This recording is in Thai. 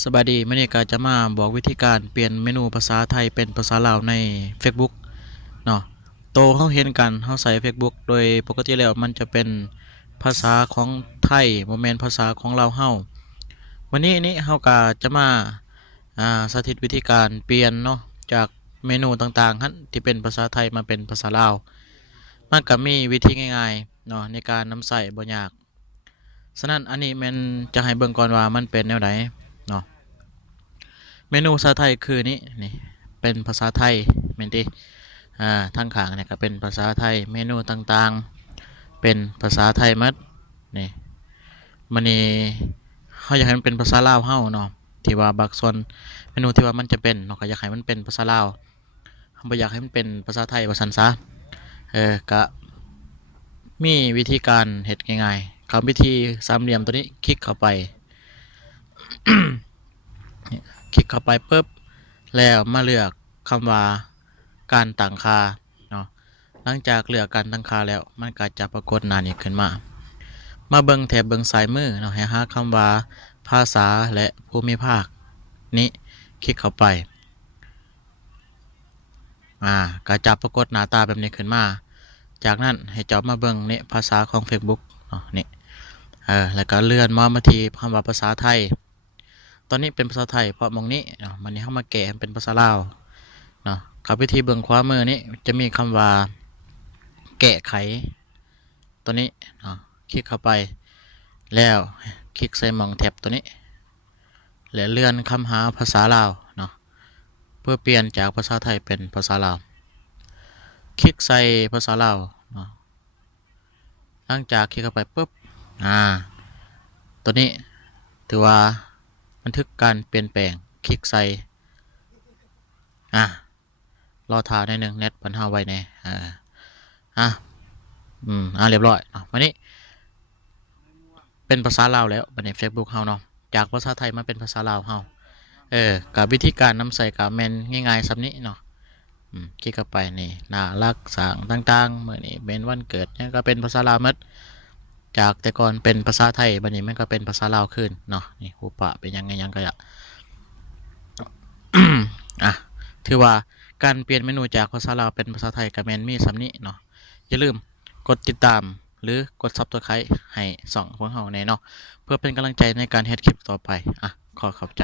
สบายดีมื้อนี้ก็จะมาบอกวิธีการเปลี่ยนเมนูภาษาไทยเป็นภาษาลาวใน Facebook เนาะโตเฮาเห็นกันเฮาใส่ Facebook โดยปกติแล้วมันจะเป็นภาษาของไทยบ่แม่นภาษาของลาวเฮาวันนี้เฮาก็จะมาสาธิตวิธีการเปลี่ยนเนาะจากเมนูต่างๆหั่นที่เป็นภาษาไทยมาเป็นภาษาลาวมันก็มีวิธีง่ายๆเนาะในการนำใส่บ่ยากฉะนั้นอันนี้แม่นจะให้เบิ่งก่อนว่ามันเป็นแนวใดเนาะ เมนูภาษาไทยคือนี่เป็นภาษาไทยเมนติทางข้างเนี่ยก็เป็นภาษาไทยเมนูต่างๆเป็นภาษาไทยหมดนี่มันนี่เฮาอยากให้มันเป็นภาษาลาวเฮาเนาะที่ว่าบางส่วนเมนูที่ว่ามันจะเป็นเนาะก็อยากให้มันเป็นภาษาลาวเฮาบ่อยากให้มันเป็นภาษาไทยว่าซั่นซะก็มีวิธีการเฮ็ดง่ายๆคำวิธีสามเหลี่ยมตัวนี้คลิกเข้าไป คลิกเข้าไปปุ๊บแล้วมาเลือกคำว่าการตั้งค่าเนาะหลังจากเลือกการตั้งค่าแล้วมันก็จะปรากฏหน้านี้ขึ้นมาเบิ่งแถบเบิ่งซ้ายมือเนาะให้หาคำว่าภาษาและภูมิภาคนี้คลิกเข้าไปก็จะปรากฏหน้าตาแบบนี้ขึ้นมาจากนั้นให้เจาะมาเบิ่งนี่ภาษาของ Facebook เนาะนี่แล้วก็เลื่อนมาที่คำว่าภาษาไทยตอนนี้เป็นภาษาไทยเพราะมองนี้เนาะมันนี้เข้ามาแกะเป็นภาษาลาวเนาะกับวิธีเบื้องขวามือนี้จะมีคำว่าแกะไขตัวนี้เนาะคลิกเข้าไปแล้วคลิกใส่หม่องแท็บตัวนี้และเลื่อนคำหาภาษาลาวเนาะเพื่อเปลี่ยนจากภาษาไทยเป็นภาษาลาวคลิกใส่ภาษาลาวเนาะหลังจากคลิกเข้าไปปุ๊บตัวนี้ถือว่าบันทึกการเปลี่ยนแปลงคลิกใส่รอทาในหนึ่งเน็ตพันห้าไว้แน่เรียบร้อยเนาะวันนี้เป็นภาษาลาวแล้วบันใน Facebook เฮาเนาะจากภาษาไทยมาเป็นภาษาลาวเฮากับวิธีการนำใส่กับแมนง่ายๆสำนี้เนาะคลิกเข้าไปนี่น่ารักสั่งต่างๆเมื่อนี้เป็นวันเกิดเนี่ยก็เป็นภาษาลาวหมดจากแต่ก่อนเป็นภาษาไทยบัดนี้มันก็เป็นภาษาลาวขึ้นเนาะนี่หูปะเป็นยังไงยังก็อยาก ถือว่าการเปลี่ยนเมนูจากภาษาลาวเป็นภาษาไทยกับแมนมีสำนี้เนาะอย่าลืมกดติดตามหรือกดซับสไครต์ให้ส่องพวกเราในเนาะเพื่อเป็นกำลังใจในการเฮ็ดคลิปต่อไปขอขอบใจ